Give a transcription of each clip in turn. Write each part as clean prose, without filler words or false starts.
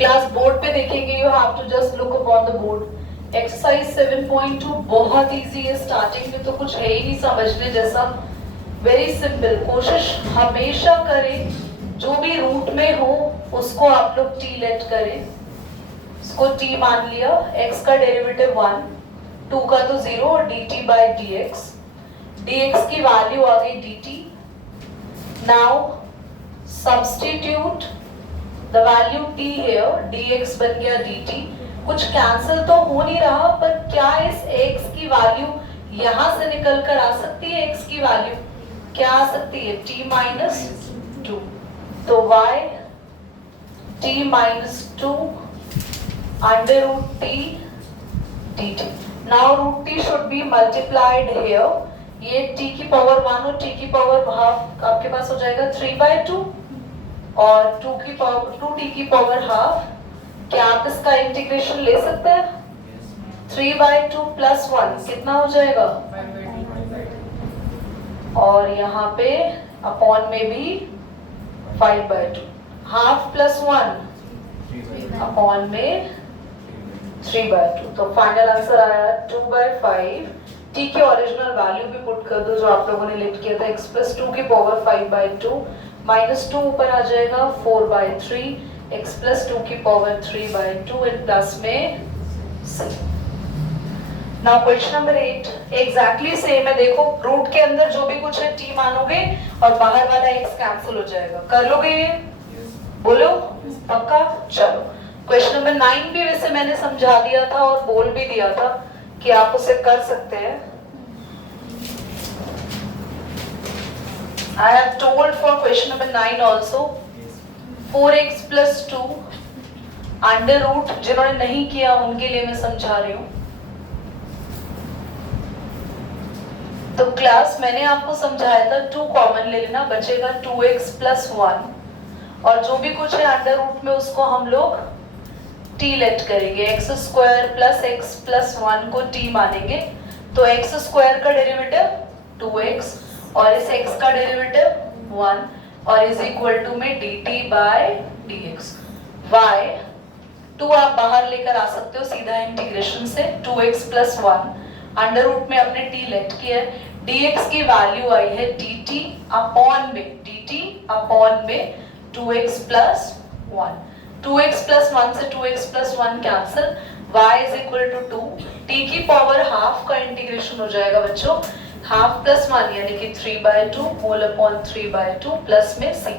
Class board पे देखेंगे, you have to just look upon the board. Exercise 7.2 बहुत easy है, स्टार्टिंग में तो कुछ है ही नहीं समझने जैसा, वेरी सिंपल। कोशिश हमेशा करें जो भी रूट में हो उसको आप लोग टी लेट करें। इसको टी मान लिया, x का डेरिवेटिव 1, 2 का तो 0 और dt बाय dx, dx की वैल्यू आ गई dt। Now substitute the value t here, dx बन गया dt। कुछ कैंसिल तो हो नहीं रहा, पर क्या इस x की वैल्यू यहां से निकल कर आ सकती है? x की वैल्यू क्या आ सकती है? t माइनस 2, तो y t minus 2 under root t dt। Now root t should be multiplied here, ये t की पावर 1 और t की पावर हाफ आपके पास हो जाएगा 3/2 और 2t की पावर हाफ। क्या आप इसका इंटीग्रेशन ले सकते हैं? 3/2 प्लस 1 कितना हो जाएगा? और यहाँ पे अपॉन में भी 5/2, हाफ प्लस 1 अपॉन में 3/2, तो फाइनल आंसर आया 2/5। t की ओरिजिनल वैल्यू भी पुट कर दो जो आप लोगों ने लिख किया था, x प्लस 2 की पावर 5/2 माइनस 2 ऊपर आ जाएगा 4/3, x प्लस 2 की पावर 3/2 एंड प्लस में c। Now question number 8 exactly same है। देखो रूट के अंदर जो भी कुछ है t मानोगे और बाहर वाला x कैंसिल हो जाएगा। कर लोगे ये? बोलो पक्का? चलो क्वेश्चन नंबर 9 भी वैसे मैंने समझा दिया था और बोल भी दिया था कि आप उसे कर सकते हैं। I have told for question number 9 also 4x plus 2 under root, जिन्होंने नहीं किया उनके लिए मैं समझा रही हूँ। तो क्लास मैंने आपको समझाया था 2 कॉमन ले लेना, बचेगा 2x plus 1 और जो भी कुछ है अंडर रूट में उसको हम लोग t लेट करेंगे। x square plus x plus 1 को t मानेंगे, तो x स्क्वायर का डेरिवेटिव 2x और इस x का डेरिवेटिव 1 और इज इक्वल टू में dt बाय dx। y 2 आप बाहर लेकर आ सकते हो सीधा इंटीग्रेशन से, 2x प्लस 1 अंडर रूट में अपने t लेट किया है, dx की वैल्यू आई है dt अपॉन में 2x प्लस 1, 2x प्लस 1 से 2x plus 1 cancel, y is equal to 2, t की पावर हाफ का इंटीग्रेशन हो जाएगा बच्चों, हाफ प्लस 1 यानी कि 3/2 होल अपॉन 3/2 प्लस में c।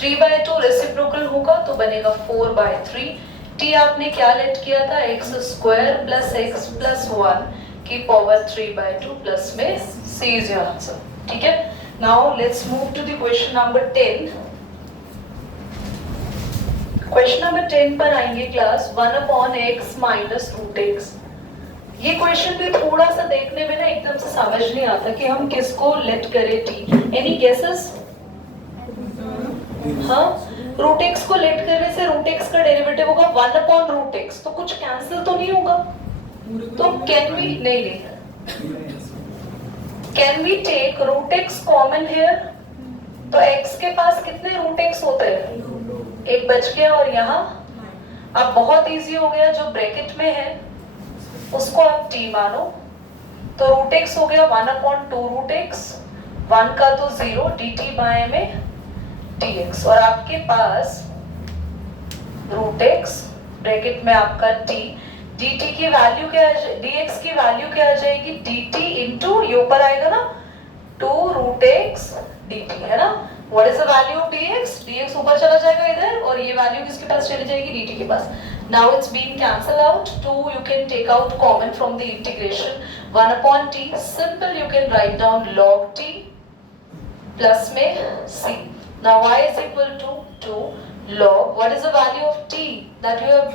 3/2 रेसिप्रोकल होगा तो बनेगा 4/3। t आपने क्या लेट किया था? x square plus x plus 1 की पावर 3/2 प्लस में c इज योर आंसर। ठीक है, now let's move to the question number 10। Question number 10 पर आएंगे class 1/x minus root x। ये क्वेश्चन भी थोड़ा सा देखने में ना एकदम से समझ नहीं आता कि हम किसको लेट करें t। Any guesses? हाँ, रूट x को लेट करने से रूट x का डेरिवेटिव होगा 1/√x, तो कुछ कैंसिल तो नहीं होगा, तो can we take root x common here? तो x के पास कितने रूट x होते हैं? एक बच गया और यहाँ अब बहुत इजी हो गया, जो ब्रैकेट में है उसको आप t मानो, तो रूट x हो गया 1/2√x, 1 का तो 0 dt बाय में dx और आपके पास रूट x ब्रैकेट में आपका t, dt की वैल्यू क्या आ जाएगी? dx की वैल्यू क्या आ जाएगी? dt इंटू ये ऊपर आएगा ना 2√x dt, है ना? What is the value of dx? dx ऊपर चला जाएगा इधर और ये वैल्यू किसके पास चली जाएगी? dt के पास। Now it's been cancelled out. 2 you can take out common from the integration. 1/t. Simple, you can write down log t plus में c. Now y is equal to 2 log. What is the value of t that you have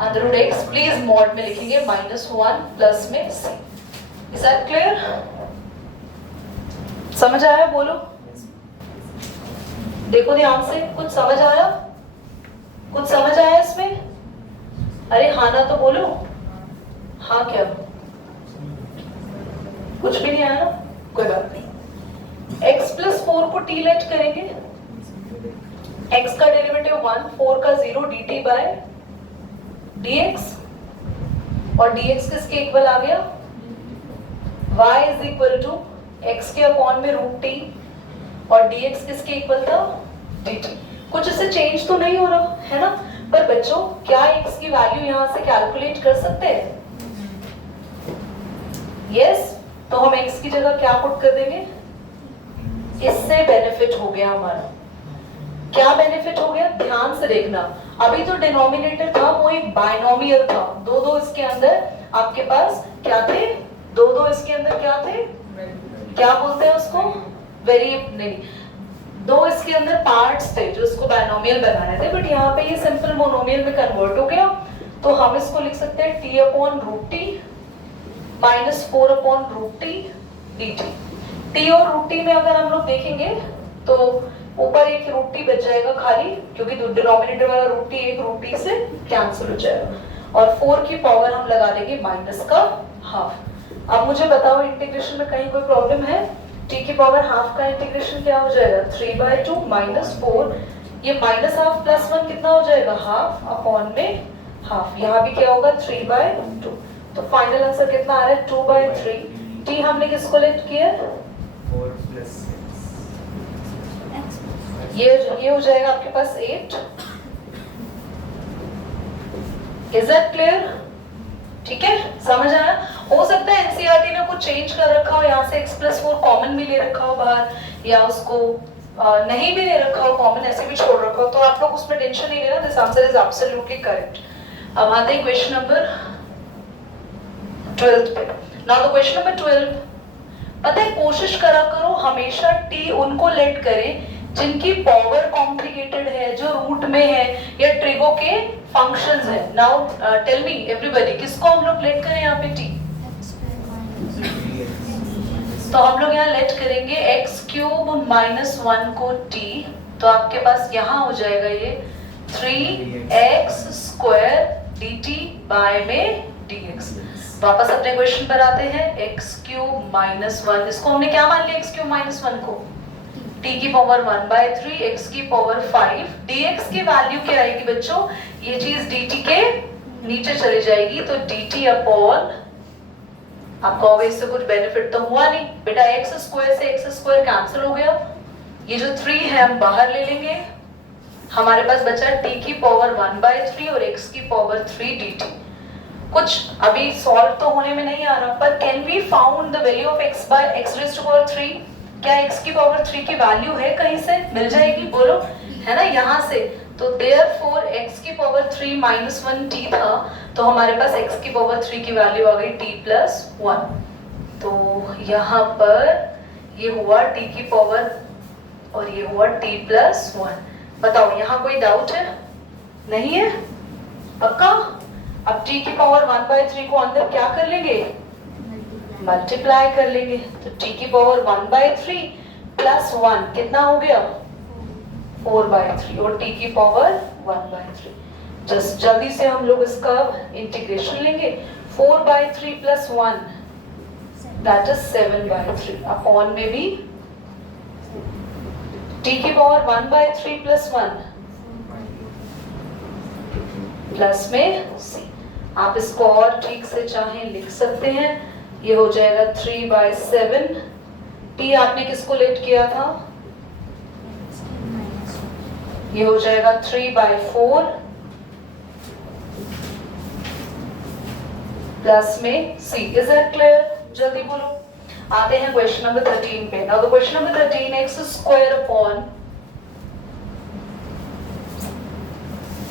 under root x? Please mod में लिखेंगे -1 plus में c. Is that clear? समझ आया? बोलो। देखो ध्यान से, कुछ समझ आया? कुछ समझ आया इसमें? अरे हाँ ना तो बोलो। हाँ क्या? कुछ भी नहीं आया? कोई बात नहीं। x प्लस 4 को t लेट करेंगे, x का डेरिवेटिव 1, 4 का 0 dt बाय dx, और dx किसके इक्वल आ गया, y is equal to x के अपॉन में रूट टी, और dx किसके इक्वल था, dt। कुछ इससे चेंज तो नहीं हो रहा है ना, पर बच्चों क्या x की वैल्यू यहाँ से कैलकुलेट कर सकते हैं, यस, तो हम x की जगह क्या पुट कर देंगे, इससे बेनिफिट हो गया हमारा। क्या बेनिफिट हो गया, ध्यान से देखना, अभी तो डिनोमिनेटर था वो एक बाइनोमियल था, दो दो इसके अंदर आपके पास क्या थे, दो दो इसके अंदर क्या थे, क्या बोलते हैं उसको, नहीं, दो इसके अंदर पार्ट्स थे जो इसको बाइनोमियल बनाने थे, बट यहाँ पे ये सिंपल मोनोमियल में कन्वर्ट हो गया, तो हम इसको लिख सकते हैं t upon root t minus 4 upon root t dt। t और रूट टी में अगर हम लोग देखेंगे तो ऊपर एक रूट टी बच जाएगा खाली, क्योंकि डिनोमिनेटर वाला रूट टी एक रूट टी से कैंसिल हो जाएगा, और 4 की पावर हम लगा देंगे माइनस का हाफ। अब मुझे बताओ इंटीग्रेशन में कहीं कोई प्रॉब्लम है, t की पावर हाफ का इंटीग्रेशन क्या हो जाएगा, 3/2 माइनस 4, ये माइनस हाफ प्लस 1 कितना हो जाएगा, हाफ अपॉन में हाफ, यहाँ भी क्या होगा 3/2, तो फाइनल आंसर कितना आ रहा है 2/3। t हमने किसको लेट किया, 4 + 6, ये हो जाएगा आपके पास 8। इज दैट क्लियर, ठीक है, समझ आया। हो सकता है एनसीईआरटी ने कुछ चेंज कर रखा हो, यहाँ से x+4 कॉमन भी ले रखा हो बाहर, या उसको नहीं भी ले रखा हो कॉमन, ऐसे भी छोड़ रखा हो, तो आप लोग उसमें टेंशन नहीं लेना, this answer is absolutely correct. अब आते हैं क्वेश्चन नंबर 12 पे। नाउ द क्वेश्चन नंबर 12, पता है कोशिश करा करो हमेशा t उनको लेट करें जिनकी पावर कॉम्प्लिकेटेड है, जो रूट में है या ट्रिगो के फंक्शंस है। नाउ टेल मी एवरीबॉडी, किसको हम लोग लेट करें यहाँ पे t, तो हम लोग यहाँ लेट करेंगे x³ माइनस 1 को t, तो आपके पास यहाँ हो जाएगा ये 3x² dt बाय में dx। वापस अपने क्वेश्चन पर आते हैं, x³ माइनस 1, इसको हमने क्या मान लिया, x³ माइनस 1 को t की पावर 1/3, x की पावर 5, dx की वैल्यू क्या आएगी बच्चों, ये चीज dt के नीचे चली जाएगी, तो dt अपॉन, आप कहोगे इससे कुछ बेनिफिट तो हुआ नहीं बेटा, x² से x² कैंसिल हो गया, ये जो 3 है हम बाहर ले लेंगे, हमारे पास बचा t की पावर 1/3 और x की पावर 3 dt। कुछ अभी सॉल्व तो होने में नहीं आ रहा, पर can we found the value of x/3, क्या x की पावर 3 की वैल्यू है कहीं से, मिल जाएगी, बोलो, है ना, यहाँ से, तो therefore x की पावर 3 माइनस 1 t था, तो हमारे पास x की पावर 3 की वैल्यू आ गई t+1, तो यहाँ पर ये हुआ t की पावर और ये हुआ t+1। बताओ यहाँ कोई डाउट है, नहीं है, पक्का। अब t की पावर 1/3 को अंदर क्या कर लेंगे, मल्टीप्लाई कर लेंगे, तो t की पावर 1/3 प्लस 1 कितना हो गया 4/3, और t की पावर 1/3। जस्ट जल्दी से हम लोग इसका इंटीग्रेशन लेंगे, 4/3 प्लस 1 दैट इज 7/3 अपॉन में भी t की पावर 1/3 प्लस 1 प्लस में c। आप इसको और ठीक से चाहें लिख सकते हैं, ये हो जाएगा 3/7, t आपने किसको लेट किया था, ये हो जाएगा 3/4 प्लस में c। इज दैट क्लियर, जल्दी बोलो। आते हैं क्वेश्चन नंबर 13 पे। Now the question number 13, x² upon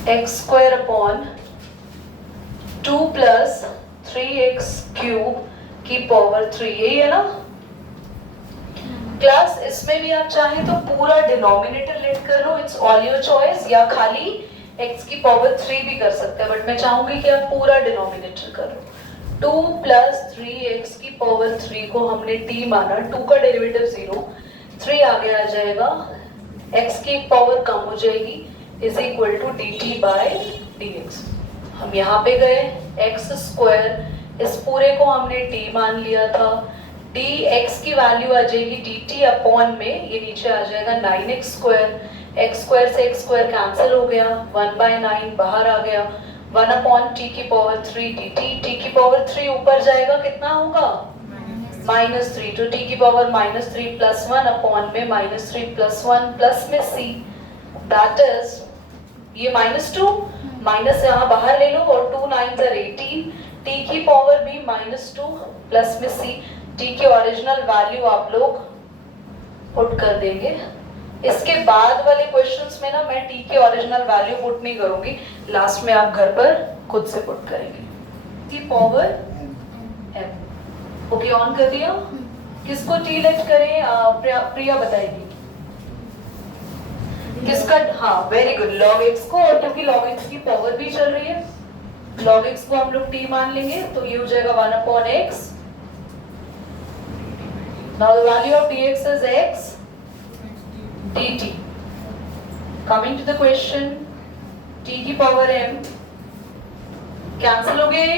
x² 2 + 3x³ की पावर 3, यही है ना क्लास। इसमें भी आप चाहें तो पूरा डिनोमिनेटर लेट कर लो, इट्स ऑल योर चॉइस, या खाली x की पावर 3 भी कर सकते हैं, बट मैं चाहूंगी कि आप पूरा डिनोमिनेटर कर लो। 2 + 3x की पावर 3 को हमने t माना, 2 का डेरिवेटिव 0, 3 आगे आ जाएगा, x की पावर कम हो जाएगी, इज इक्वल टू dt/dx। हम यहाँ पे गए, x², इस पूरे को हमने t मान लिया था, dx की वैल्यू आ जाएगी dt अपॉन में, ये नीचे आ जाएगा 9x², एक्स स्क्वायर से एक्स स्क्वायर कैंसिल हो गया, 1/9 बाहर आ गया, 1/t की पावर 3 dt, t की पावर 3 ऊपर जाएगा कितना होगा -3, तो t की पावर -3 प्लस 1 अपॉन में -3 प्लस 1 प्लस में c, दैट इज ये -2 माइनस यहाँ बाहर ले लो और 2 9s are 18, t की पावर भी -2 प्लस में c, t की ओरिजिनल वैल्यू आप लोग पुट कर देंगे। इसके बाद वाले क्वेश्चंस में ना मैं t की ओरिजिनल वैल्यू पुट नहीं करूंगी, लास्ट में आप घर पर खुद से पुट करेंगे। t power m, okay on कर दिया। किसको t लेट करें, प्रिया बताएगी किसका, हाँ वेरी गुड, log x को, और क्योंकि log x की पावर भी चल रही है log x को हम लोग t मान लेंगे, तो ये हो जाएगा 1/x। Now the value of dx is x dt. Coming to the question, t की पावर m कैंसिल हो गए,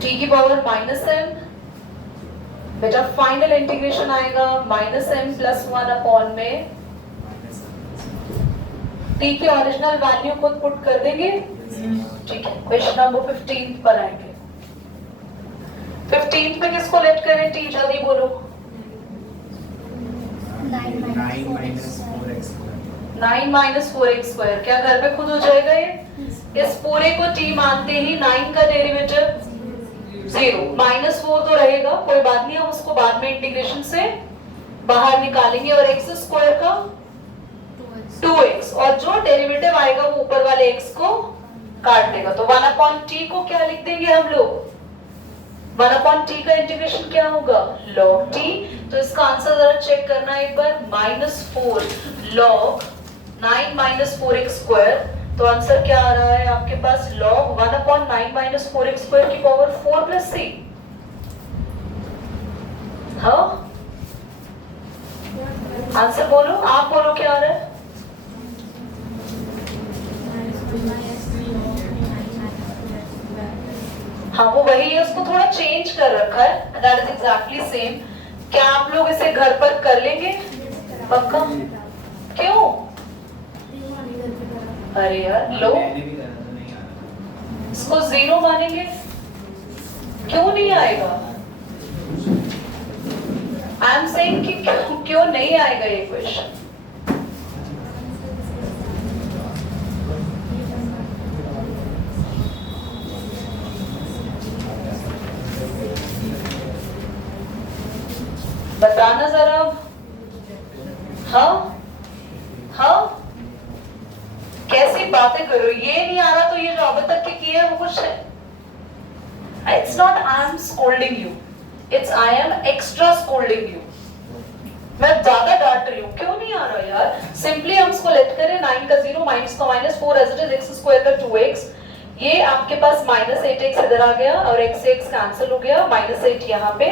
t की पावर -m, बेटा फाइनल इंटीग्रेशन आएगा -m प्लस 1 अपॉन में t की ओरिजिनल वैल्यू खुद पुट कर देंगे, ठीक है। क्वेश्चन नंबर 15 पर आएंगे। 15 में किसको लेट करें, t जल्दी बोलो। 9 - 4x², क्या घर पे खुद हो जाएगा ये? इस पूरे को t मानते ही 9 का डेरिवेटिव 0, -4 तो रहेगा, कोई बात नहीं, हम उसको बाद में इंटीग्रेशन से बाहर निकालेंगे, और x² का 2x, और जो डेरिवेटिव आएगा वो ऊपर वाले x को काट देगा, तो 1/t को क्या लिख देंगे हम लोग, 1/t का इंटीग्रेशन क्या होगा log t। तो इसका आंसर जरा चेक करना एक बार, -4 log 9 - 4x², तो आंसर क्या आ रहा है आपके पास, log 1/9 - 4x² की पावर 4 + c। हाँ आंसर बोलो, आप बोलो क्या आ रहा है। हाँ वो वही है, उसको थोड़ा चेंज कर रखा है, दैट इज एग्जैक्टली सेम। क्या आप लोग इसे घर पर कर लेंगे पक्का? क्यों? अरे यार लो, इसको 0 मानेंगे, क्यों नहीं आएगा? आई एम सेइंग कि क्यों नहीं आएगा ये क्वेश्चन। बताना जरा। हाँ हाँ कैसी बातें करो, ये नहीं आ रहा तो ये जो अब तक के किए वो कुछ है। It's not I am scolding you, it's I am extra scolding you। मैं ज्यादा डांट रही हूँ, क्यों नहीं आ रहा यार। सिंपली हम इसको लेट करें, 9 का 0 माइनस का -4 एज इट इज, x² का 2x, ये आपके पास -8x इधर आ गया और x से x कैंसिल हो गया, -8 यहाँ पे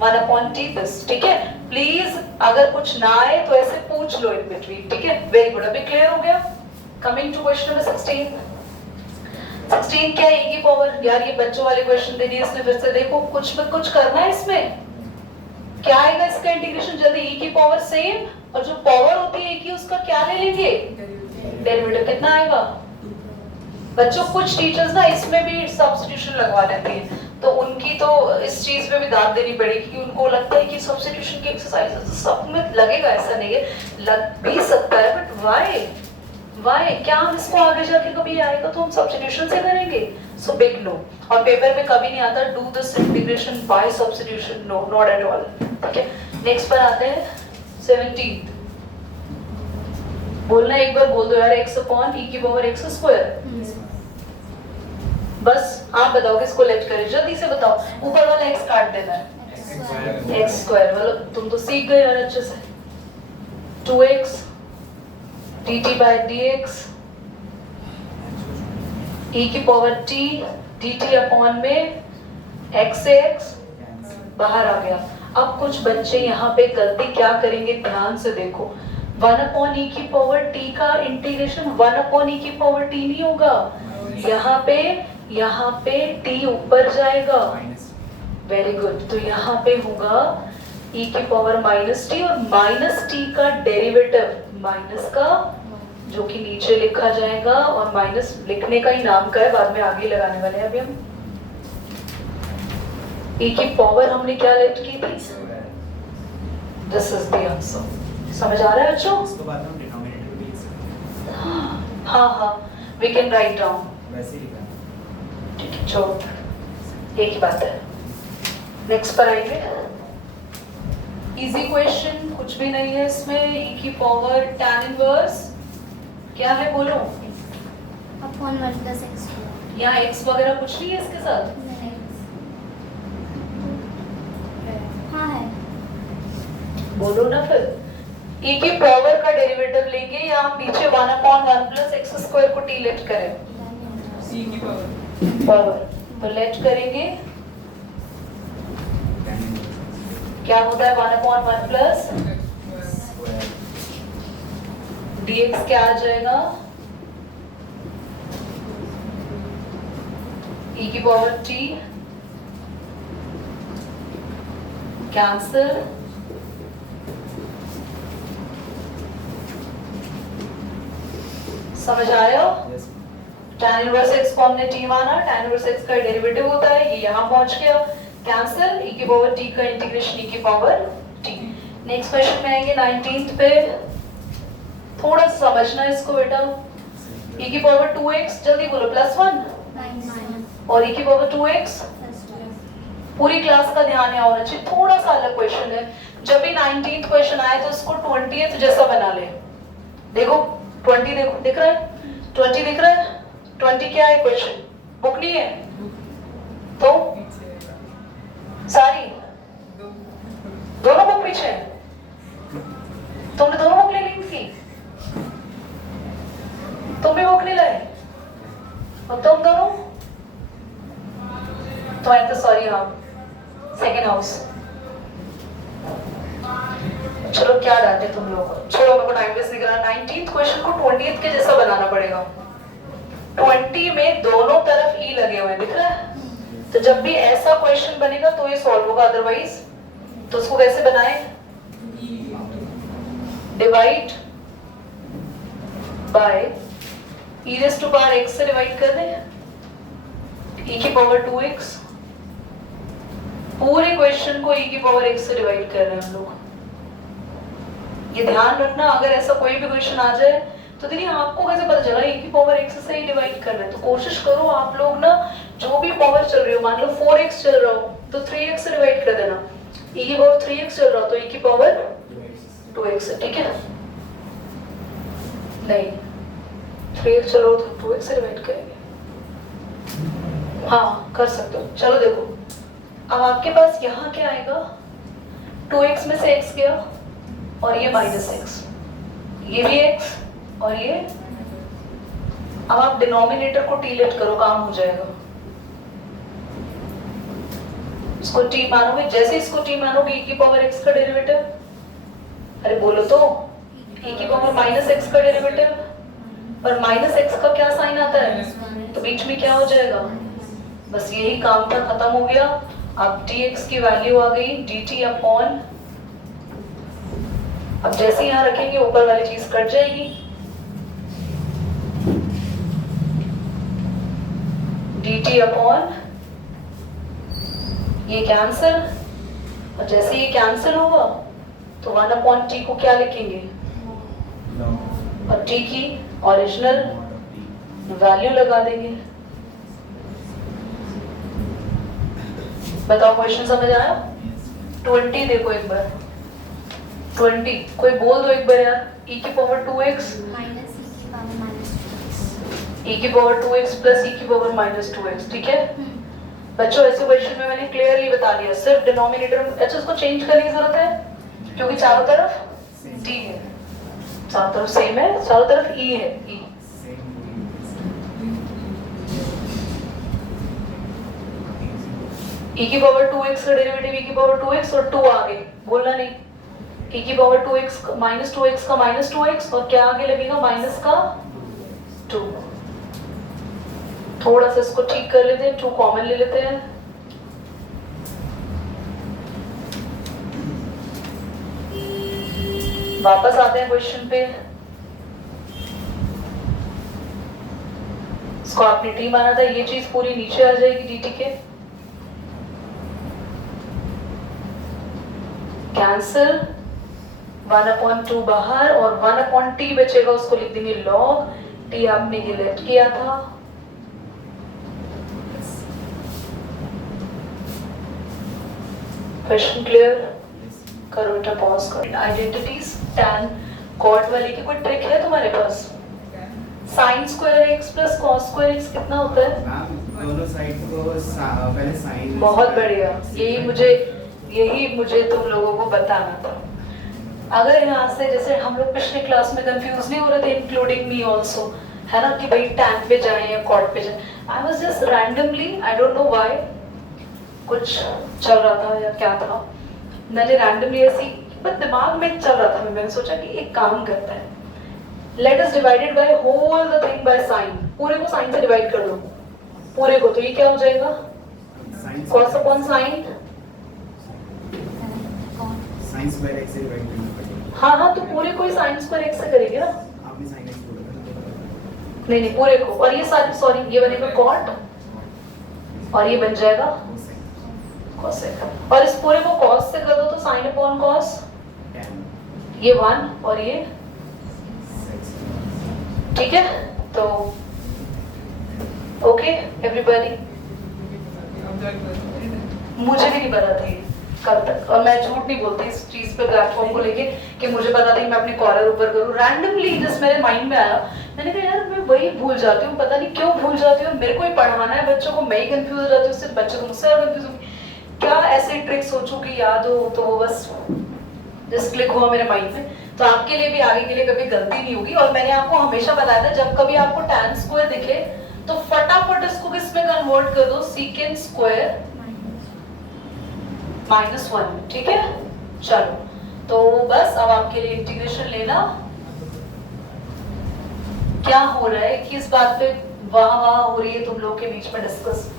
1/t दिस, ठीक है। प्लीज अगर कुछ ना आए तो ऐसे पूछ लो इन बिटवीन, ठीक है। वेरी गुड, अभी क्लियर हो गया। कमिंग टू क्वेश्चन नंबर 16 क्या है, e की पावर, यार ये बच्चों वाले क्वेश्चन दे दिए इसने, फिर से देखो कुछ में कुछ करना है इसमें। क्या आएगा इसका इंटीग्रेशन, जल्दी e की पावर सेम, और जो पावर होती है e की उसका क्या ले लेंगे डेरिवेटिव, कितना आएगा। बच्चों कुछ टीचर्स ना इसमें भी सब्स्टिट्यूशन लगवा लेते हैं, तो उनकी तो इस चीज पे भी दाद देनी पड़ेगी, क्योंकि उनको लगता है कि सब्स्टिट्यूशन की एक्सरसाइज सब में लगेगा, ऐसा नहीं है, लग भी सकता है, बट व्हाई क्या हम इसको आगे जाके कभी आएगा तो हम सब्स्टिट्यूशन से करेंगे, सो बिग नो। और पेपर में कभी नहीं आता do this integration by substitution, no not at all, ठीक है। नेक्स्ट पर आते हैं 17। बोलना एक बार बोल दो यार, x/e की पावर x²। बस आप बताओ किसको लेट करें, जल्दी से बताओ, ऊपर वाला x काट देना है, x², मतलब तुम तो सीख गए यार अच्छे से। 2x dt/dx e की पावर t dt अपॉन में x से x बाहर आ गया। अब कुछ बच्चे यहाँ पे गलती क्या करेंगे, ध्यान से देखो, 1/e की पावर t का इंटीग्रेशन 1/e की पावर t नहीं होगा, यहाँ पे t ऊपर जाएगा, वेरी गुड, तो यहाँ पे होगा e की पावर माइनस टी और माइनस टी का डेरिवेटिव माइनस का जो कि नीचे लिखा जाएगा और माइनस लिखने का ही नाम का है, बाद में आगे लगाने वाले हैं अभी हम। e की पावर हमने क्या लेट की थी? This is the answer. समझ आ रहा है बच्चों? उसके बाद हम डिनोमिनेटर भी लिख सकते हैं। हाँ वी कैन राइट डाउन। वैसे ही लिखा है। ठीक है छोड़ो, एक ही बात है। नेक्स्ट पर आएंगे। इजी क्वेश्चन, कुछ भी नहीं है इसमें। e की पावर tan इनवर्स क्या है बोलो? Upon 1 plus x square. यहाँ x वगैरह कुछ नहीं है इसके साथ? हाँ है। बोलो ना फिर। e की पावर का डेरिवेटिव लेंगे या हम नीचे 1/1 प्लस एक्स स्क्वायर को t लेट करें? e की पावर पावर तो लेट करेंगे, क्या होता है 1/1 प्लस स्क्वायर dx क्या आ जाएगा? e की पावर t कैंसिल, समझ आया? यस tan इनवर्स x को हमने t माना, tan इनवर्स x का डेरिवेटिव होता है, ये यहाँ पहुंच गया, कैंसिल, e की पावर t का इंटीग्रेशन e की पावर t। नेक्स्ट क्वेश्चन में आएंगे 19th पे। थोड़ा समझना इसको बेटा। e की पावर 2x, जल्दी बोलो, +1 और e की पावर 2x। पूरी क्लास का ध्यान यहाँ होना चाहिए। थोड़ा सा अलग क्वेश्चन है, जब भी 19th क्वेश्चन आए तो उसको 20th जैसा बना ले। देखो 20 देखो, दिख रहा है? 20 दिख रहा है? 20 क्या है क्वेश्चन? बुक नहीं है तो सारी दोनों बुक पीछे है। तुमने दोनों बुक ले ली थी? तुम भी बुक नहीं लाए और तुम दोनों तो सॉरी। हाँ सेकेंड हाउस। चलो क्या डालते तुम लोग को, चलो मेरे को टाइम वेस्ट नहीं करना। 19th क्वेश्चन को 20th के जैसा बनाना पड़ेगा। 20 में दोनों तरफ ई लगे हुए हैं, दिख रहा है? तो जब भी ऐसा क्वेश्चन बनेगा तो ये सॉल्व होगा, अदरवाइज तो उसको कैसे बनाए? Divide by e raise to power x से डिवाइड कर दें, e की पावर 2x। पूरे क्वेश्चन को e की पावर x से डिवाइड कर रहे हैं हम लोग। ये ध्यान रखना, अगर ऐसा कोई भी क्वेश्चन आ जाए तो दीदी आपको कैसे पता चला e की पावर x से ही डिवाइड कर रहे हैं? तो कोशिश करो आप लोग ना, जो भी पावर चल रही हो, मान लो 4x चल रहा हो तो 3x से डिवाइड कर देना। e की पावर 3x चल रहा हो तो e की पावर 2x है, ठीक है? नहीं 3x चलो तो 2x से डिवाइड करेंगे। हाँ कर सकते हो। चलो देखो, अब आपके पास यहाँ क्या आएगा? 2x में से x गया और ये -x, ये भी x और ये। अब आप डिनोमिनेटर को t लेट करो, काम हो जाएगा। इसको t मानोगे, जैसे इसको t मानोगे e की पावर x का डेरिवेटिव, अरे बोलो तो, e की पावर -x का डेरिवेटिव, पर -x का क्या साइन आता है तो बीच में क्या हो जाएगा? बस यही काम था, खत्म हो गया। अब dx की वैल्यू आ गई dt अपॉन, अब जैसे यहाँ रखेंगे ऊपर वाली चीज कट जाएगी, dt अपॉन ये कैंसिल, और जैसे ये कैंसिल होगा तो 1/t को क्या लिखेंगे? और t की ओरिजिनल वैल्यू लगा देंगे। बताओ क्वेश्चन समझ आया? 20 देखो एक बार, 20 कोई बोल दो एक बार यार। e की पावर 2x e की पावर 2x प्लस e की पावर -2x, ठीक है बच्चों? ऐसे क्वेश्चन में मैंने क्लियरली बता दिया, सिर्फ डिनोमिनेटर। अच्छा इसको चेंज करने की जरूरत है क्योंकि चारों तरफ d है, चारों तरफ सेम है, चारों तरफ e है, e। e की पावर 2x का डेरिवेटिव e की पावर 2x और 2 आगे बोलना नहीं, e की पावर 2x -2x का -2x और क्या आगे लगेगा? माइनस का 2। थोड़ा सा इसको ठीक कर लेते हैं, 2 कॉमन ले लेते हैं। वापस आते हैं क्वेश्चन पे। इसको आपने टी माना था, ये चीज पूरी नीचे आ जाएगी dt के, कैंसिल, 1/2 बाहर और 1/t बचेगा, उसको लिख देंगे log t, आपने ये लेट किया था। Question clear? करो बेटा, पॉज करो। आइडेंटिटीज टैन कॉट वाली की कोई ट्रिक है तुम्हारे पास? Sine square x plus cos square x कितना होता है? मैम दोनों साइड को पहले साइन। बहुत बढ़िया, यही मुझे तुम लोगों को बताना था। अगर यहाँ से जैसे हम लोग पिछले क्लास में कंफ्यूज नहीं हो रहे थे, इंक्लूडिंग मी आल्सो, है ना, कि भाई टैन पे जाएं या कॉट पे जाएं। I was just randomly, I don't know why, कुछ चल रहा था या क्या था, मैंने रैंडमली ऐसी बस दिमाग में चल रहा था, मैंने सोचा कि एक काम करता है, let us divided by whole the thing by sine, पूरे को साइन से डिवाइड कर दो, पूरे को, तो ये क्या हो जाएगा? cos upon sine. Sign square x से डिवाइड करना पड़ेगा। हाँ, तो पूरे को ही साइन स्क्वायर x से करेंगे ना। आपने साइन x बोला। नहीं, पूरे को, और ये सारे, सॉरी, ये बनेगा cot और ये बन जाएगा cosec, और इस पूरे को cos से कर दो तो sin अपॉन cos, ये 1 और ये, ठीक है? तो ओके एवरीबॉडी, मुझे भी नहीं पता था ये कल तक, और मैं झूठ नहीं बोलती इस चीज पे, प्लेटफॉर्म को लेके, कि मुझे पता था कि मैं अपने कॉलर ऊपर करूं। रैंडमली जस्ट मेरे माइंड में आया, मैंने कहा यार मैं वही भूल जाती हूँ, पता नहीं क्यों भूल जाती हूँ, मेरे को ही पढ़ाना है बच्चों को, मैं ही कंफ्यूज हो जाती हूँ, सिर्फ बच्चे तो मुझसे ज्यादा कंफ्यूज होंगे, क्या ऐसे ट्रिक सोचूं कि याद हो, तो वो बस जस्ट क्लिक हुआ मेरे माइंड में। तो आपके लिए भी आगे के लिए कभी गलती नहीं होगी, और मैंने आपको हमेशा बताया था, जब कभी आपको tan स्क्वायर दिखे तो फटाफट इसको किस में कन्वर्ट कर दो? secant स्क्वायर -1, ठीक है? चलो, तो बस अब आपके लिए इंटीग्रेशन लेना, क्या हो रहा है, किस बात पे वाह हो रही है तुम लोग के बीच में डिस्कस।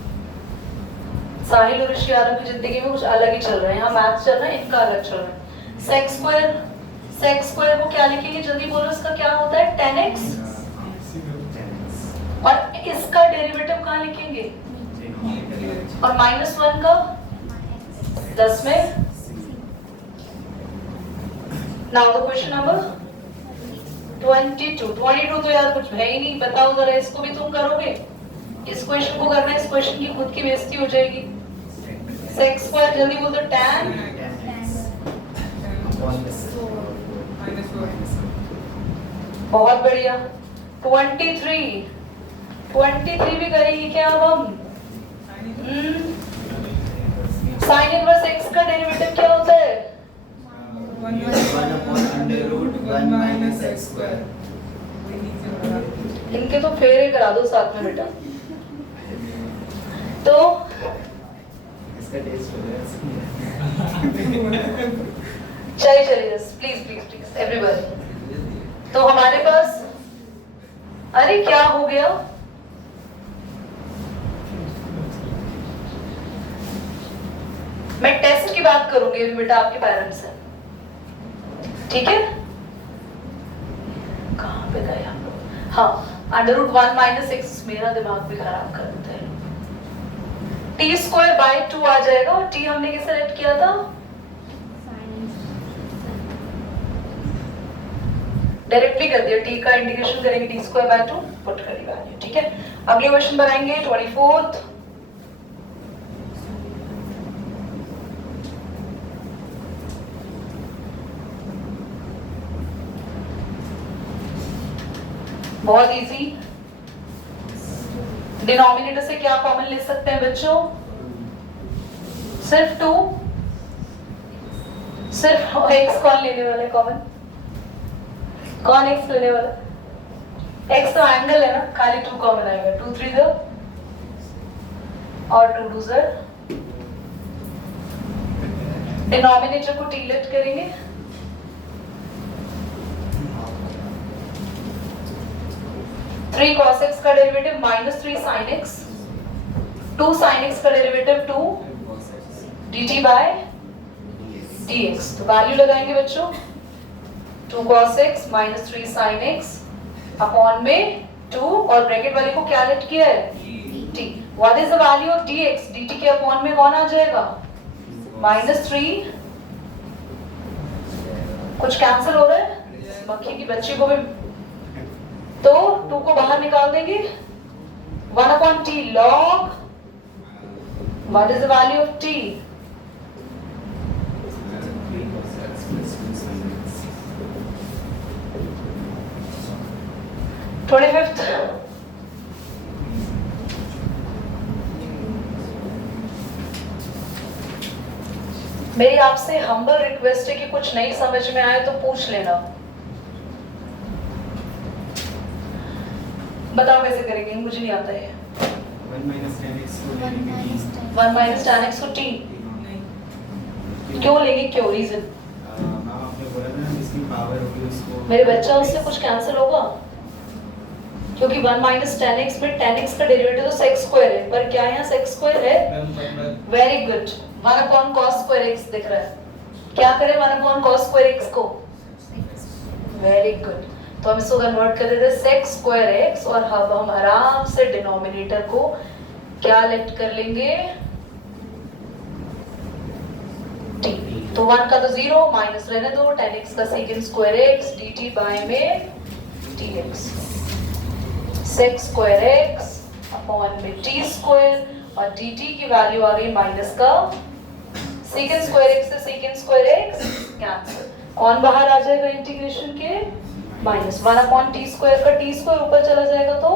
साहिल और ऋषि आरम की जिंदगी में कुछ अलग ही चल रहा है, यहाँ मैथ्स चल रहा है, इनका अलग चल रहा है। सेक स्क्वायर को क्या लिखेंगे, जल्दी बोलो, इसका क्या होता है? 10x, और इसका डेरिवेटिव कहाँ लिखेंगे? और -1 का 10 में। नाउ द क्वेश्चन नंबर 22 तो यार कुछ है ही नहीं, बताओ जरा, इसको भी तुम करोगे? इस क्वेश्चन को करना है, इस क्वेश्चन की खुद की बेइज्जती हो जाएगी। सेक स्क्वायर, जल्दी बोल दो, tan, बहुत बढ़िया। 23 भी करेंगे क्या अब हम? साइन इनवर्स x का डेरिवेटिव क्या होता है? 1/√1 - x²। इनके तो फेरे करा दो साथ में बेटा। तो इसका टेस्ट हो गया। चलिए प्लीज एवरीबॉडी। तो हमारे पास, अरे क्या हो गया? मैं टेस्ट की बात करूंगी अभी बेटा, आपके पेरेंट्स से, ठीक है? कहाँ पे गए हम लोग? हाँ, √1 - x, मेरा दिमाग भी खराब कर देते हैं। t²/2 आ जाएगा, और t हमने किसे सेलेक्ट किया था? डायरेक्टली कर दिया, t का इंटीग्रेशन करेंगे, t²/2 पुट करेंगे वैल्यू, ठीक है? अगले क्वेश्चन बनाएंगे 24th। बहुत इजी। डिनोमिनेटर से क्या कॉमन ले सकते हैं बच्चों? सिर्फ 2, सिर्फ x कौन लेने वाला है कॉमन? कौन x लेने वाला? x तो एंगल है ना, खाली 2 कॉमन आएगा। 2 3 द और 2 2 ज़र। डिनोमिनेटर को t लेफ्ट करेंगे, थ्री cos x का derivative -3 sin x, 2 sin x का डेरिवेटिव 2 dt by dx। तो वैल्यू लगाएंगे बच्चों, 2 cos x minus 3 sin x upon में 2 और ब्रैकेट वाले को क्या लेट किया है t. What is the value of dx? dt के अपॉन में कौन आ जाएगा -3. कुछ कैंसिल हो रहा है मक्खी की बच्ची को भी, तो 2 को बाहर निकाल देंगे 1 upon t log. What is the value of t? 3 cos x plus 2 sin x. 25th. मेरी आपसे हम्बल रिक्वेस्ट है कि कुछ नहीं समझ में आए तो पूछ लेना. बताओ कैसे करेंगे, मुझे नहीं आता है. 1 minus tan x को 1 minus 1 minus tan x को t क्यों लेंगे, क्यों रीजन? मैम आपने बोला था ना इसकी पावर होगी उसको. मेरे बच्चा उससे कुछ कैंसिल होगा क्योंकि 1 minus tan x में tan x का डेरिवेटिव तो sec स्क्वायर है, पर क्या यहाँ sec स्क्वायर है? Very good. 1 upon cos square x दिख रहा है. क्या करें 1 upon cos स्क्वायर x को? Very good. तो हम इसको कन्वर्ट कर देते हैं sec स्क्वायर x और अब हम आराम से डिनोमिनेटर को क्या लेट कर लेंगे t. तो 1 का तो 0 माइनस रहने दो, tan x का second square x dt by में dx. sec square x upon में t स्क्वायर और dt की वैल्यू आ गई माइनस का सेकंड स्क्वायर x से सेकंड स्क्वायर x कैंसिल. कौन बाहर आ जाएगा इंटीग्रेशन के? माइनस 1 अपॉन टी स्क्वायर का टी स्क्वायर ऊपर चला जाएगा तो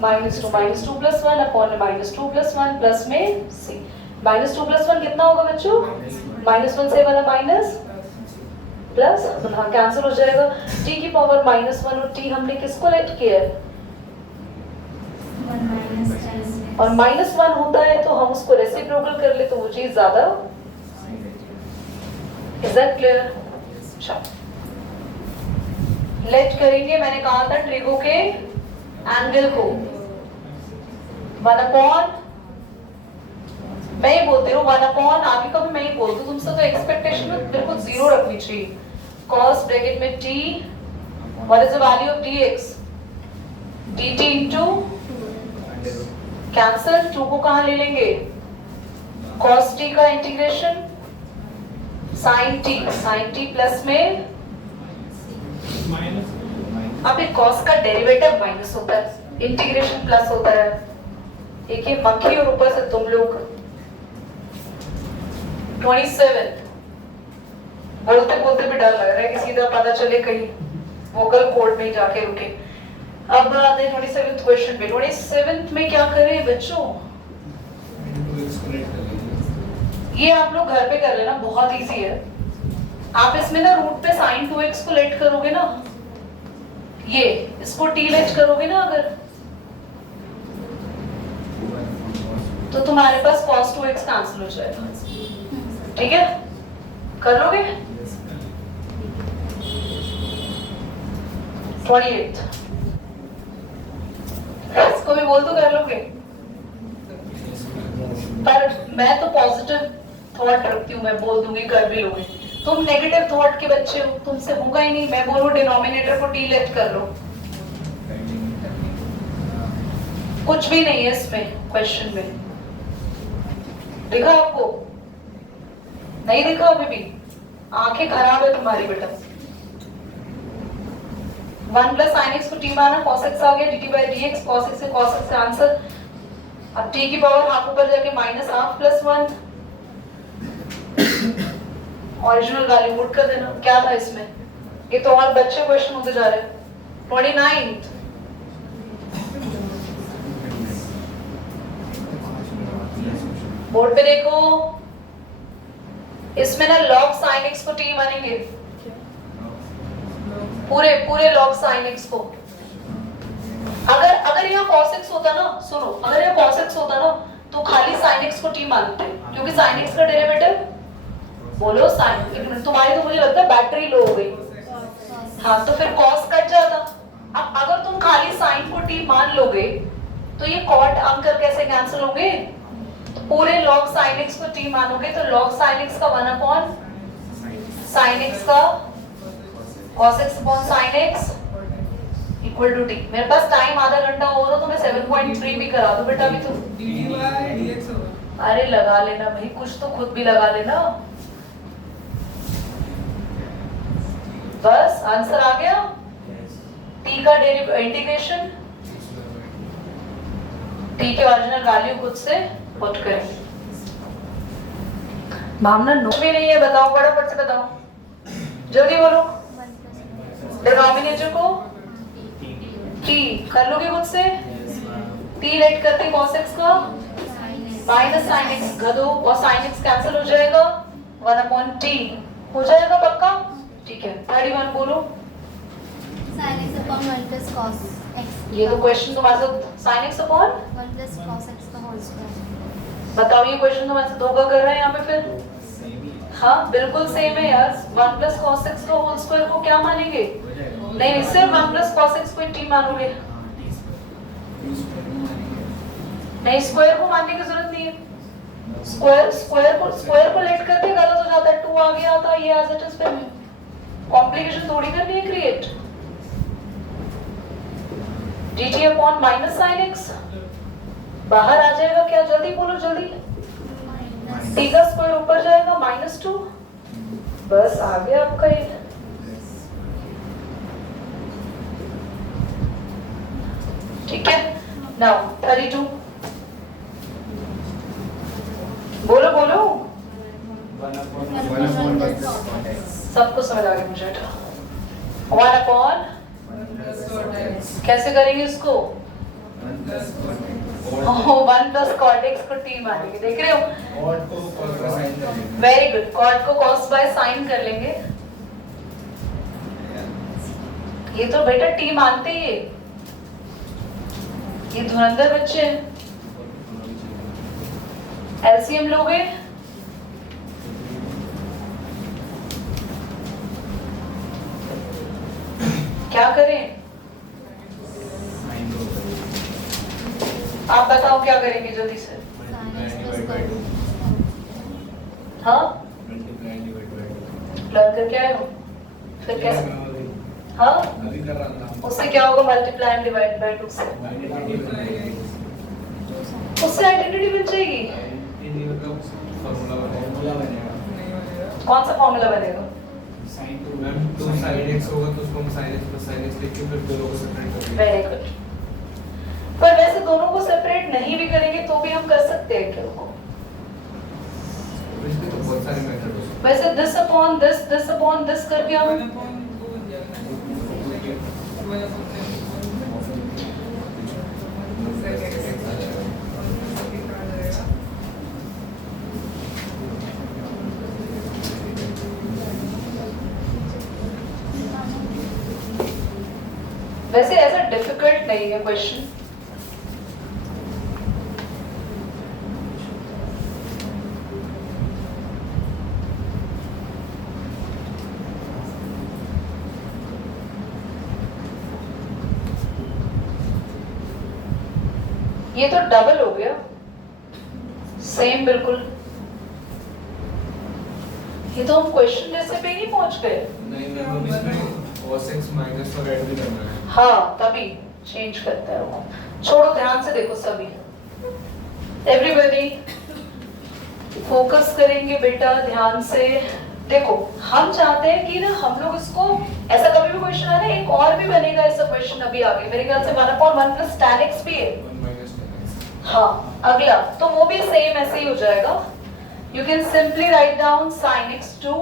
-2 प्लस 1 अपॉन -2 प्लस 1 प्लस में c. -2 प्लस 1 कितना होगा बच्चों? -1 से वाला माइनस प्लस, हाँ कैंसिल हो जाएगा. t की पावर -1 और t हमने किसको लेट किया है? 1 minus tan x. और -1 होता है तो हम उसको रेसिप्रोकल कर ले तो वो चीज ज्यादा. Is that clear? चलो लेट करेंगे. मैंने कहा था ट्रिगो के एंगल को 1 अपॉन, मैं ही बोलती हूँ 1 अपॉन, आगे का भी मैं ही बोलती हूँ. तुमसे तो एक्सपेक्टेशन में बिल्कुल 0 रखनी चाहिए. cos ब्रैकेट में t, what is the value of dx? dt into cancel. 2 को कहाँ ले लेंगे? cos t का इंटीग्रेशन sin t प्लस में अब एक cos का डेरिवेटिव माइनस होता है, इंटीग्रेशन प्लस होता है. एक ही मक्खी और ऊपर से तुम लोग. 27 बोलते बोलते भी डर लग रहा है कि सीधा पता चले कहीं वोकल कोड में ही जाके रुके. अब आते हैं 27th क्वेश्चन पे. 27th में क्या करें बच्चों? ये आप लोग घर पे कर लेना, बहुत इजी है. आप इसमें ना रूट पे sin 2x को लेट करोगे ना, ये इसको t लेट करोगे ना अगर, तो तुम्हारे पास cos 2x कैंसिल हो जाएगा. ठीक है, कर लोगे? 28 इसको भी बोल दो कर लोगे, पर मैं तो पॉजिटिव थॉट रखती हूँ, मैं बोल दूंगी कर भी लोगे. तुम नेगेटिव थॉट के बच्चे हो, तुमसे होगा ही नहीं. मैं बोलूं डिनोमिनेटर को t लेट कर लो, कुछ भी नहीं है इसमें क्वेश्चन में. दिखा आपको? नहीं दिखा अभी भी? आंखें खराब है तुम्हारी बेटा. 1 प्लस sin x को t माना, cos x आ गया, dt by dx. cos x से cos x का आंसर. अब t की पावर हाफ ऊपर जाके -1/2 प्लस 1. ओरिजिनल वैल्यू पुट कर देना. क्या था इसमें? ये तो और बच्चे क्वेश्चन होते जा रहे हैं. 29th बोर्ड पे देखो, इसमें ना log sin x को t मानेंगे, पूरे log sin x को. अगर यहाँ cos x होता ना, सुनो, अगर यहाँ cos x होता ना तो खाली sin x को t मानते, क्योंकि sin x का डेरिवेटिव बोलो sin. तुम्हारी तो मुझे लगता है बैटरी लो हो गई. हाँ तो फिर cos कट जाता. अब अगर तुम खाली sin को t मान लोगे तो ये cot अंकर कैसे कैंसिल होंगे? तो पूरे log sin x को t मानोगे तो log sin x का 1 अपॉन sin x का cos x upon sin x equal to t। मेरे पास टाइम आधा घंटा और हो तो मैं 7.3 भी करा दूं बेटा अभी तो। डी बाय dx होगा। अरे लगा लेना भाई, कुछ तो खुद भी लगा लेना। बस आंसर आ गया। t का इंटीग्रेशन t के ओरिजिनल वैल्यू खुद से पुट करेंगे। भावना नोट भी नहीं है, बताओ फटाफट से बताओ, जल्दी बोलो। 1 plus डिनोमिनेटर को t कर लोगे खुद से। t लेट करके cos x का माइनस sin x घदो और sin x कैंसिल हो जाएगा 1 upon t हो जाएगा पक्का। ठीक है 31 बोलो। sin x upon 1 plus cos x। ये तो क्वेश्चन तुम्हारे साथ sin x upon 1 plus cos x का होल स्क्वायर। बताओ, ये क्वेश्चन तुम्हारे साथ धोखा कर रहे हैं यहाँ पे फिर। हाँ बिल्कुल सेम है यार। 1 plus cos x का होल स्क्वायर को क्या मानेंगे? नहीं सिर्फ 1 plus cos x को t मानोगे। नहीं स्क्वायर को मानने की जरूरत नहीं है। स्क्वायर को लेट करके गलत हो जाता है, 2 आ गया था ये एज इट इज, फिर कॉम्प्लिकेशन थोड़ी करनी है create. dt upon minus sin x बाहर आ जाएगा क्या? जल्दी बोलो जल्दी। t का स्क्वायर ऊपर जाएगा -2। बस आ गया आपका ये। ठीक है नाउ 32 बोलो बोलो। सबको समझ आ गया मुझे। 1 अपॉन कैसे करेंगे इसको? 1 plus cot x को t मानेंगे। देख रहे हो? Very good. cot को cos बाय sin कर लेंगे। ये तो बेटा t मानते ही है, ये धुरंधर बच्चे हैं। एलसीएम लोगे? क्या करें? आप बताओ क्या करेंगे जल्दी से। हाँ लर्न करके आए हो, फिर कैसे? हाँ अभी कर रहा था। उससे क्या होगा? मल्टीप्लाई एंड डिवाइड बाय 2 से उससे आइडेंटिटी बन जाएगी। फॉर्मूला बनेगा। कौन सा फॉर्मूला बनेगा? sin 2 मैम 2 sin x होगा तो उसको हम sin x plus sin x लिख के फिर दोनों को सेपरेट कर देंगे। Very good. पर वैसे दोनों को सेपरेट नहीं भी करेंगे तो भी हम कर सकते हैं क्या? इसके तो बहुत सारे मेथड हो सकते वैसे दिस अपॉन दिस करके हम 1 upon 2 बन जाएगा ना। 1 upon 10 वैसे ऐसा डिफिकल्ट नहीं है क्वेश्चन। ये तो डबल हो गया, सेम बिल्कुल। ये तो हम क्वेश्चन जैसे पे नहीं पहुंच गए। नहीं मैम अब इसमें cos x माइनस और ऐड भी करना है। हाँ तभी चेंज करता है वो। छोड़ो, ध्यान से देखो सभी, एवरीबॉडी फोकस करेंगे बेटा ध्यान से। देखो हम चाहते हैं कि ना हम लोग इसको ऐसा कभी भी क्वेश्चन आए ना, एक और भी बनेगा ऐसा क्वेश्चन अभी आगे मेरे ख्याल से 1/1 plus tan x भी है। 1 minus tan x। हाँ अगला तो वो भी सेम ऐसे ही हो जाएगा। You can simply write down sin x to,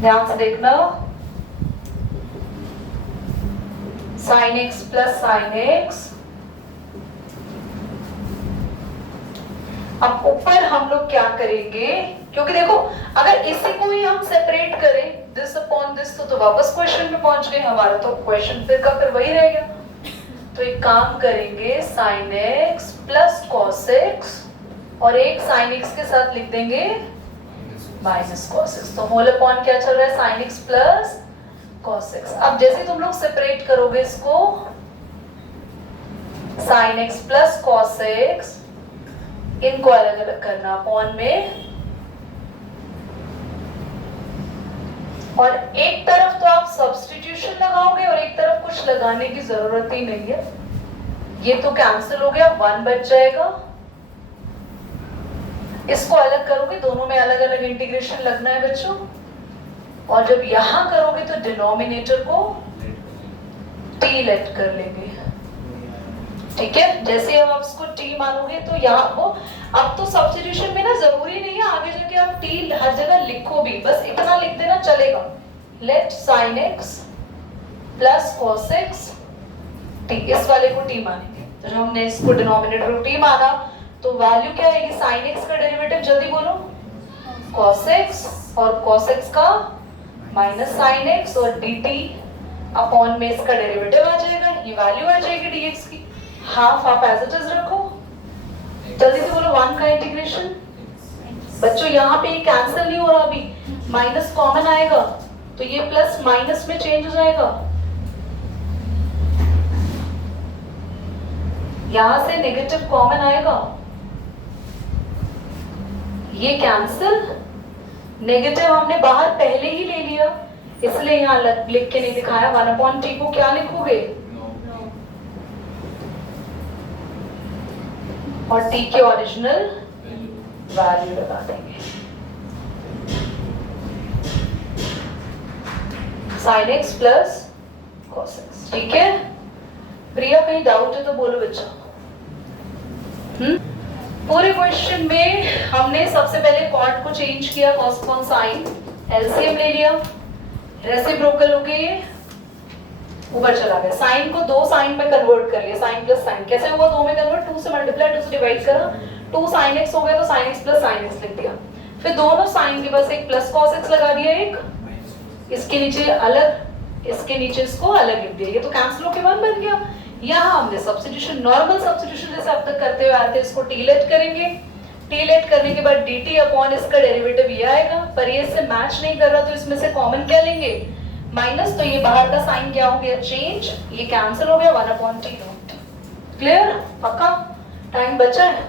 ध्यान से देखना, sin x plus sin x। अब ऊपर हम लोग क्या करेंगे, क्योंकि देखो अगर इसी को ही हम सेपरेट करें दिस अपॉन दिस तो वापस क्वेश्चन पे पहुंच गए हमारा, तो क्वेश्चन फिर का फिर वही रह गया। तो एक काम करेंगे sin x plus cos x और एक sin x के साथ लिख देंगे माइनस cos x। तो होल अपॉन क्या चल रहा है? sin x plus cos x। अब जैसे तुम लोग सेपरेट करोगे इसको sin x plus cos x, इनको अलग अलग करना अपॉन में और एक तरफ तो आप सब्स्टिट्यूशन लगाओगे और एक तरफ कुछ लगाने की जरूरत ही नहीं है, ये तो कैंसिल हो गया, 1 बच जाएगा। इसको अलग करोगे, दोनों में अलग अलग इंटीग्रेशन लगना है बच्चों, और जब यहां करोगे तो डिनोमिनेटर को टी लेट कर लेंगे, ठीक है। जैसे अब आप इसको टी मानोगे तो यहाँ को, अब तो सब्स्टिट्यूशन में ना जरूरी नहीं है आगे जाके आप टी हर जगह लिखो भी, बस इतना लिख देना चलेगा, let sin x plus cos x t, इस वाले को टी मानेंगे। तो जब हमने इसको डिनोमिनेटर को टी माना तो वैल्यू क्या आएगी, sin x का डेरिवेटिव जल्दी बोलो, cos x, और cos x का माइनस sin x, और dt अपॉन में इसका डेरिवेटिव आ जाएगा, ये वैल्यू आ जाएगी dx की, हाफ आप एज इट इज रखो, जल्दी से बोलो 1 का इंटीग्रेशन। बच्चों यहाँ पे ये कैंसिल नहीं हो रहा, अभी माइनस कॉमन आएगा तो ये प्लस माइनस में चेंज हो जाएगा, यहां से नेगेटिव कॉमन आएगा, ये कैंसिल, नेगेटिव हमने बाहर पहले ही ले लिया इसलिए यहाँ लिख के नहीं दिखाया। 1/t को क्या लिखोगे, और t के ओरिजिनल वैल्यू लगा देंगे, sin x plus cos x, ठीक है। प्रिया कहीं डाउट है तो बोलो बच्चा। पूरे क्वेश्चन में हमने सबसे पहले कॉर्ड को चेंज किया, cos कॉन साइन, एलसीएम ले लिया, रेसिप्रोकल हो गए, ये ऊपर चला गया, साइन को 2 साइन में कन्वर्ट कर लिया, साइन प्लस साइन कैसे हुआ, 2 में कन्वर्ट, 2 से मल्टीप्लाई, 2 से डिवाइड करा, 2 sin x हो गया तो sin x plus sin x लिख दिया, फिर दोनों साइन के पास एक प्लस cos x लगा दिया, एक इसके नीचे अलग, इसके नीचे इसको अलग लिख दिया, ये तो कैंसिल होके 1 बन गया। यहाँ हमने सब्स्टिट्यूशन, नॉर्मल सब्स्टिट्यूशन जैसे अब तक करते हुए आते हैं, इसको टी लेट करेंगे, टी लेट करने के बाद dt अपॉन इसका डेरिवेटिव ये आएगा, पर ये इससे मैच नहीं कर रहा तो इसमें से कॉमन क्या लेंगे, माइनस, तो ये बाहर का साइन क्या हो गया, चेंज, ये कैंसिल हो गया, 1/t नोट। क्लियर, पक्का, टाइम बचा है।